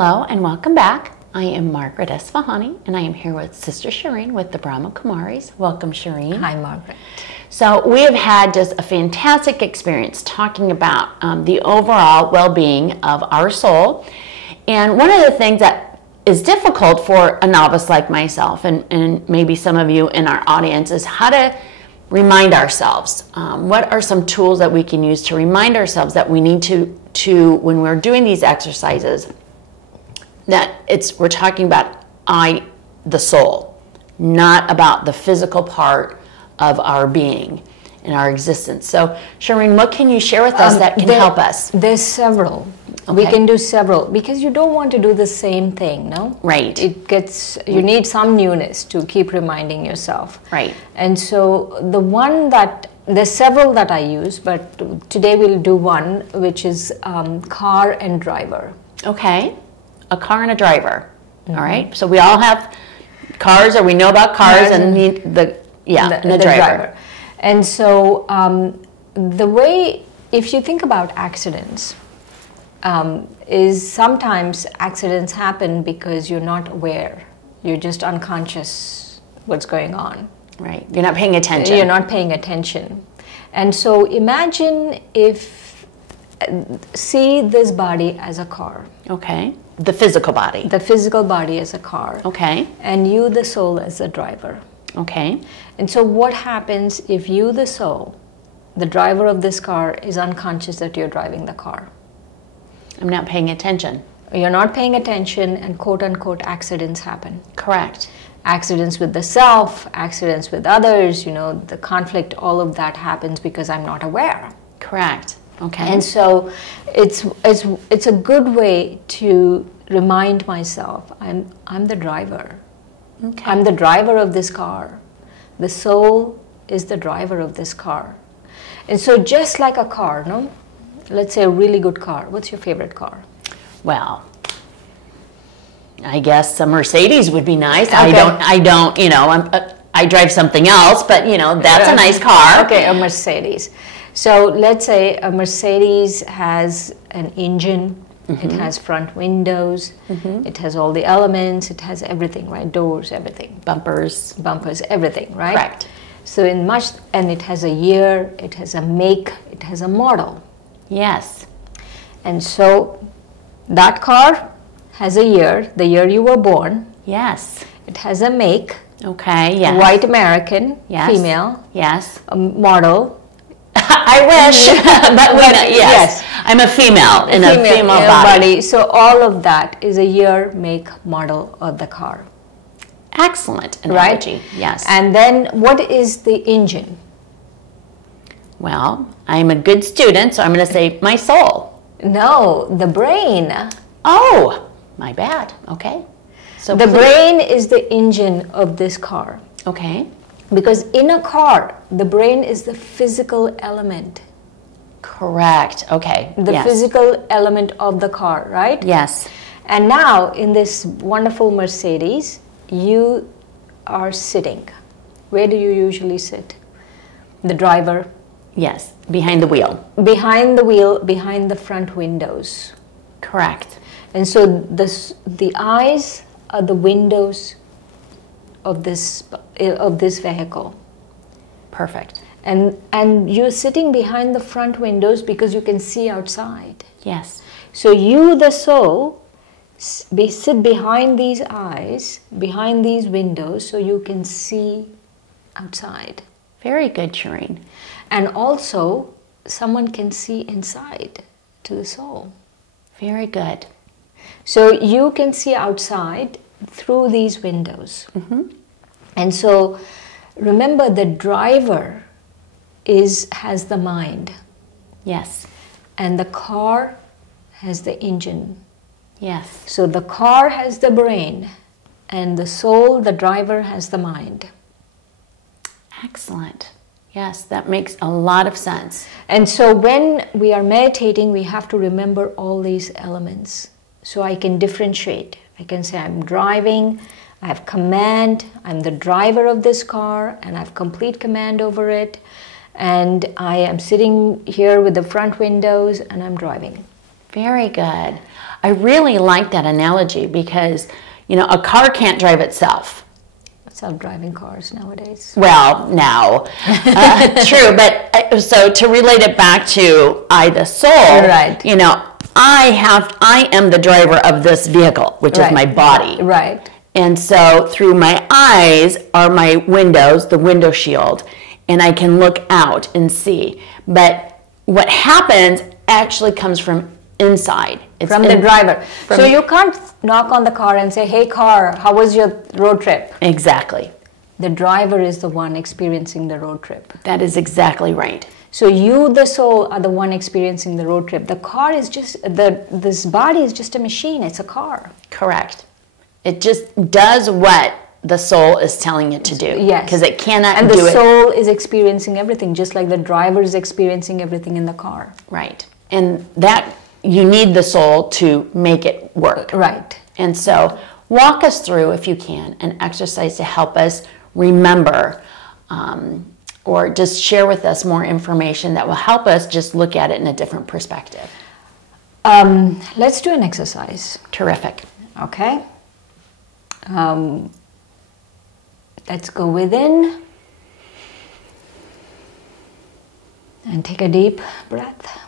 Hello and welcome back. I am Margaret Esfahani and I am here with Sister Shireen with the Brahma Kumaris. Welcome, Shireen. Hi, Margaret. So we have had just a fantastic experience talking about the overall well-being of our soul. And one of the things that is difficult for a novice like myself and maybe some of you in our audience is how to remind ourselves. What are some tools that we can use to remind ourselves that we need to when we're doing these exercises, that we're talking about the soul, not about the physical part of our being and our existence. So, Shireen, what can you share with us that can help us? There's several. Okay. We can do several because you don't want to do the same thing, no? Right. You need some newness to keep reminding yourself. Right. And so there's several that I use, but today we'll do one, which is car and driver. Okay. A car and a driver. All right. So we all have cars, or we know about cars, and the driver. And so the way, if you think about accidents, is sometimes accidents happen because you're not aware. You're just unconscious what's going on. Right. You're not paying attention. You're not paying attention. And so imagine see this body as a car. Okay. The physical body. The physical body as a car. Okay. And you, the soul, as the driver. Okay. And so what happens if you, the soul, the driver of this car, is unconscious that you're driving the car? I'm not paying attention. You're not paying attention, and quote-unquote accidents happen. Correct. Accidents with the self, accidents with others, the conflict, all of that happens because I'm not aware. Correct. Okay. And so it's a good way to remind myself I'm the driver. Okay. I'm the driver of this car. The soul is the driver of this car. And so just like a car, no? Let's say a really good car. What's your favorite car? Well, I guess a Mercedes would be nice. Okay. I drive something else, but that's a nice car. Okay, a Mercedes. So let's say a Mercedes has an engine. It has front windows, it has all the elements, it has everything, right? Doors, everything. Bumpers, everything, right? Correct. So and it has a year, it has a make, it has a model. Yes. And so that car has a year, the year you were born. Yes. It has a make. Okay, yes. White American, yes. Female. Yes. A model. I wish, but yes. I'm a female in a female body. So all of that is a year, make, model of the car. Excellent analogy. Right? Yes. And then what is the engine? Well, I'm a good student, so I'm going to say my soul. No, the brain. Oh, my bad. Okay. So the brain is the engine of this car. Okay. Because in a car, the brain is the physical element. Correct. Okay. The physical element of the car, right? Yes. And now, in this wonderful Mercedes, you are sitting. Where do you usually sit? The driver? Yes. Behind the wheel. Behind the wheel, behind the front windows. Correct. And so the eyes are the windows of this vehicle. Perfect. And you're sitting behind the front windows because you can see outside. Yes. So you, the soul, sit behind these eyes, behind these windows, so you can see outside. Very good, Shireen. And also, someone can see inside to the soul. Very good. So you can see outside through these windows. And so remember, the driver has the mind. Yes. And the car has the engine. Yes. So the car has the brain, and the soul, the driver, has the mind. Excellent. Yes, that makes a lot of sense. And so when we are meditating, we have to remember all these elements. So I can differentiate. I can say I'm driving, I have command, I'm the driver of this car, and I have complete command over it. And I am sitting here with the front windows, and I'm driving. Very good. I really like that analogy because, you know, a car can't drive itself. Self-driving cars nowadays. Well, no, true, but so to relate it back to I, the soul, Right. you know, I am the driver of this vehicle, which is my body. Right. And so through my eyes are my windows, the window shield, and I can look out and see. But what happens actually comes from inside. It's from the driver. So you can't knock on the car and say, hey car, how was your road trip? Exactly. The driver is the one experiencing the road trip. That is exactly right. So you, the soul, are the one experiencing the road trip. The car is just, this body is just a machine, it's a car. Correct. It just does what the soul is telling it to do. Yes. Because it cannot and do it. And the soul is experiencing everything, just like the driver is experiencing everything in the car. Right. And that, you need the soul to make it work. Right. And so walk us through, if you can, an exercise to help us remember, or just share with us more information that will help us just look at it in a different perspective. Let's do an exercise. Terrific. Okay. Let's go within and take a deep breath.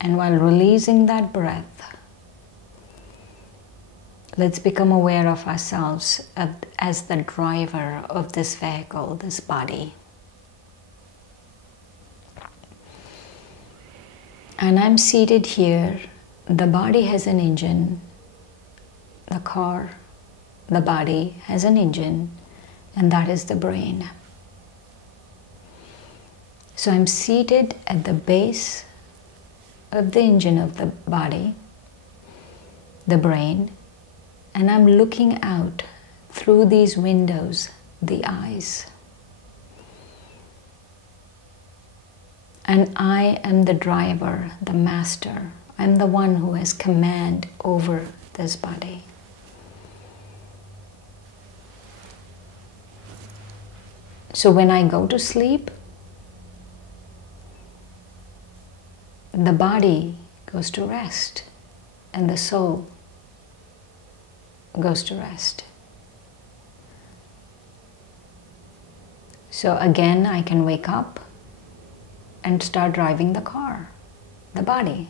And while releasing that breath, let's become aware of ourselves as the driver of this vehicle, this body. And I'm seated here. The body has an engine. The car, the body has an engine, and that is the brain. So I'm seated at the base of the engine of the body, the brain, and I'm looking out through these windows, the eyes. And I am the driver, the master. I'm the one who has command over this body. So when I go to sleep, the body goes to rest and the soul goes to rest. So again, I can wake up and start driving the car, the body.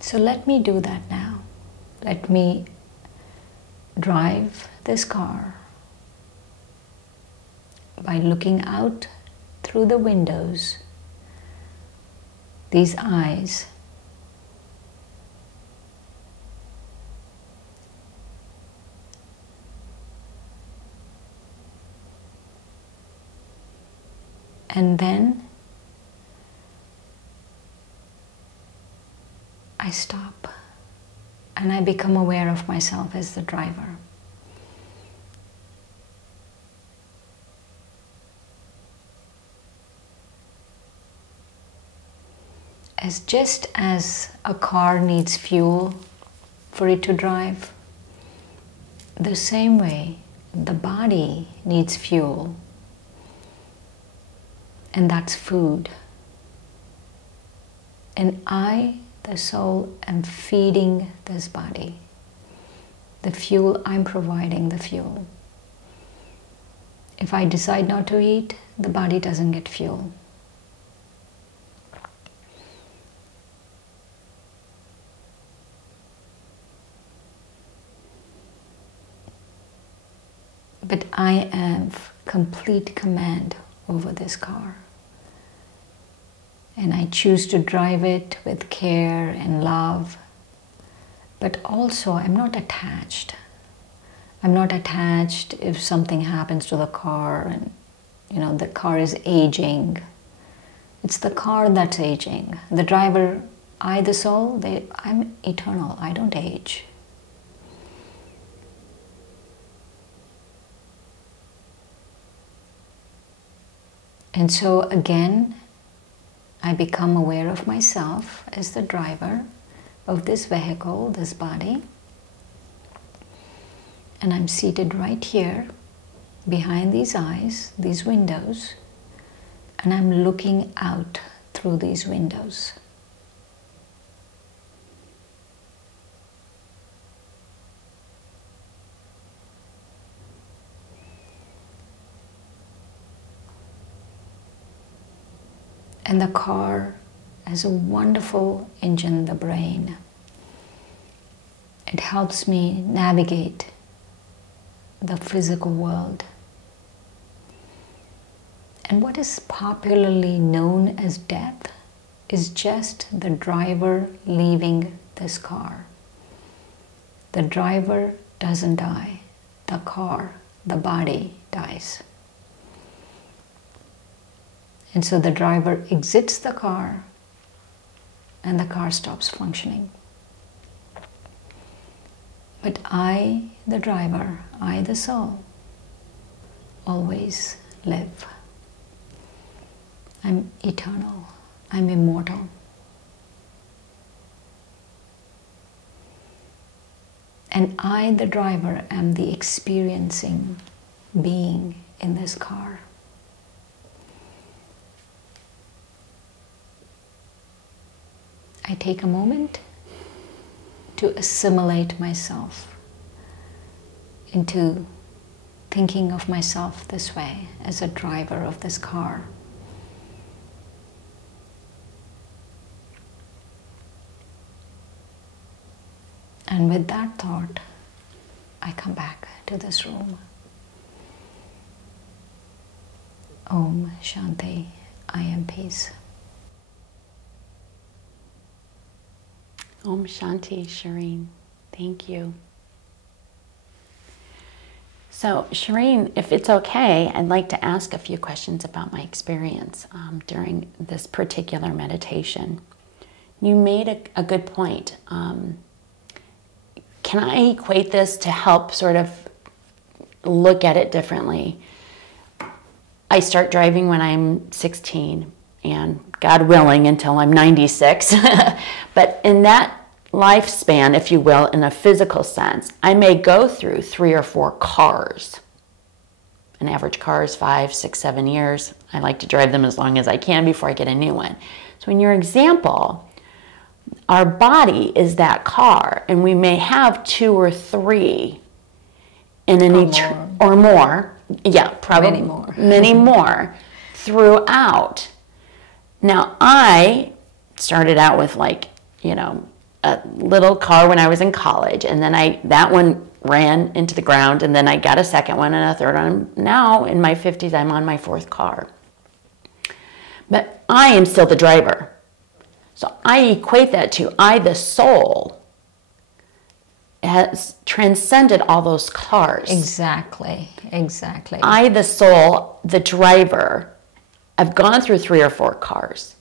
So let me do that now. Let me drive this car by looking out through the windows, these eyes, and then I stop and I become aware of myself as the driver. Just as a car needs fuel for it to drive, the same way the body needs fuel, and that's food. And I, the soul, am feeding this body. The fuel, I'm providing the fuel. If I decide not to eat, the body doesn't get fuel. But I have complete command over this car. And I choose to drive it with care and love. But also, I'm not attached. I'm not attached if something happens to the car and, you know, the car is aging. It's the car that's aging. The driver, I, the soul, I'm eternal. I don't age. And so again, I become aware of myself as the driver of this vehicle, this body. And I'm seated right here behind these eyes, these windows, and I'm looking out through these windows. And the car has a wonderful engine, the brain. It helps me navigate the physical world. And what is popularly known as death is just the driver leaving this car. The driver doesn't die. The car, the body dies. And so the driver exits the car and the car stops functioning. But I, the driver, I, the soul, always live. I'm eternal. I'm immortal. And I, the driver, am the experiencing being in this car. I take a moment to assimilate myself into thinking of myself this way, as a driver of this car. And with that thought, I come back to this room. Om Shanti, I am peace. Om Shanti, Shireen. Thank you. So, Shireen, if it's okay, I'd like to ask a few questions about my experience during this particular meditation. You made a good point. Can I equate this to help sort of look at it differently? I start driving when I'm 16, and God willing, until I'm 96. But in that lifespan, if you will, in a physical sense, I may go through 3 or 4 cars. An average car is 5, 6, 7 years. I like to drive them as long as I can before I get a new one. So in your example, our body is that car, and we may have 2 or 3 in an or more. Yeah, probably many more. Many more throughout. Now, I started out with a little car when I was in college, and then that one ran into the ground, and then I got a second one and a third one. Now, in my 50s, I'm on my 4th car. But I am still the driver. So I equate that to I, the soul, has transcended all those cars. Exactly, exactly. I, the soul, the driver, I've gone through 3 or 4 cars,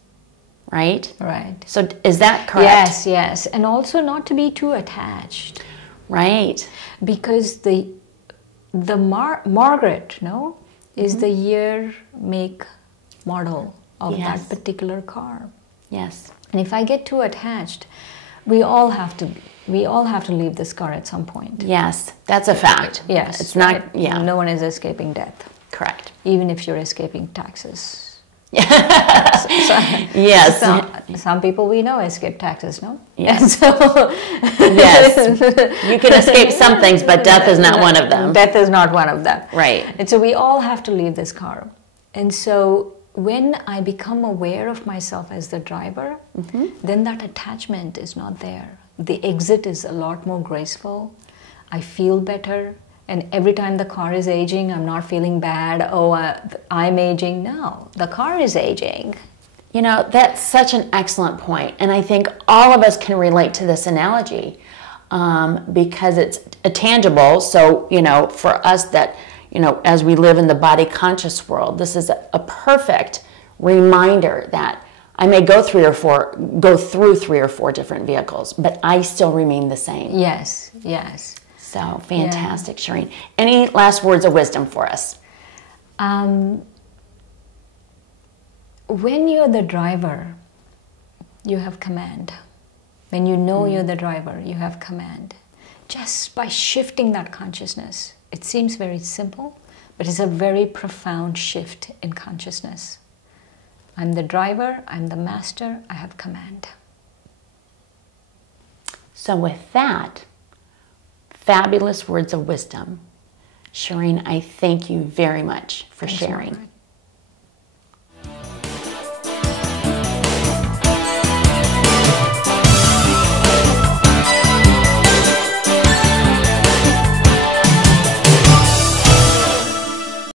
right? Right. So is that correct? Yes, yes. And also not to be too attached. Right. Because the Margaret, no, is the year, make, model of Yes. that particular car. Yes. And if I get too attached, we all have to leave this car at some point. Yes, that's a fact. Yes. It's not, right? yeah. No one is escaping death. Correct. Even if you're escaping taxes. Yes. Some people we know escape taxes, no? Yes. So, Yes. You can escape some things, but death is not one of them. Death is not one of them. Right. And so we all have to leave this car. And so when I become aware of myself as the driver, then that attachment is not there. The exit is a lot more graceful. I feel better. And every time the car is aging, I'm not feeling bad. Oh, I'm aging. No, the car is aging. You know, that's such an excellent point. And I think all of us can relate to this analogy because it's a tangible. So, for us that, as we live in the body conscious world, this is a perfect reminder that I may go through 3 or 4 different vehicles, but I still remain the same. Yes, yes. So fantastic, yeah. Shireen. Any last words of wisdom for us? When you're the driver, you have command. When you know you're the driver, you have command. Just by shifting that consciousness, it seems very simple, but it's a very profound shift in consciousness. I'm the driver, I'm the master, I have command. So with that, fabulous words of wisdom, Shireen, I thank you very much for sharing.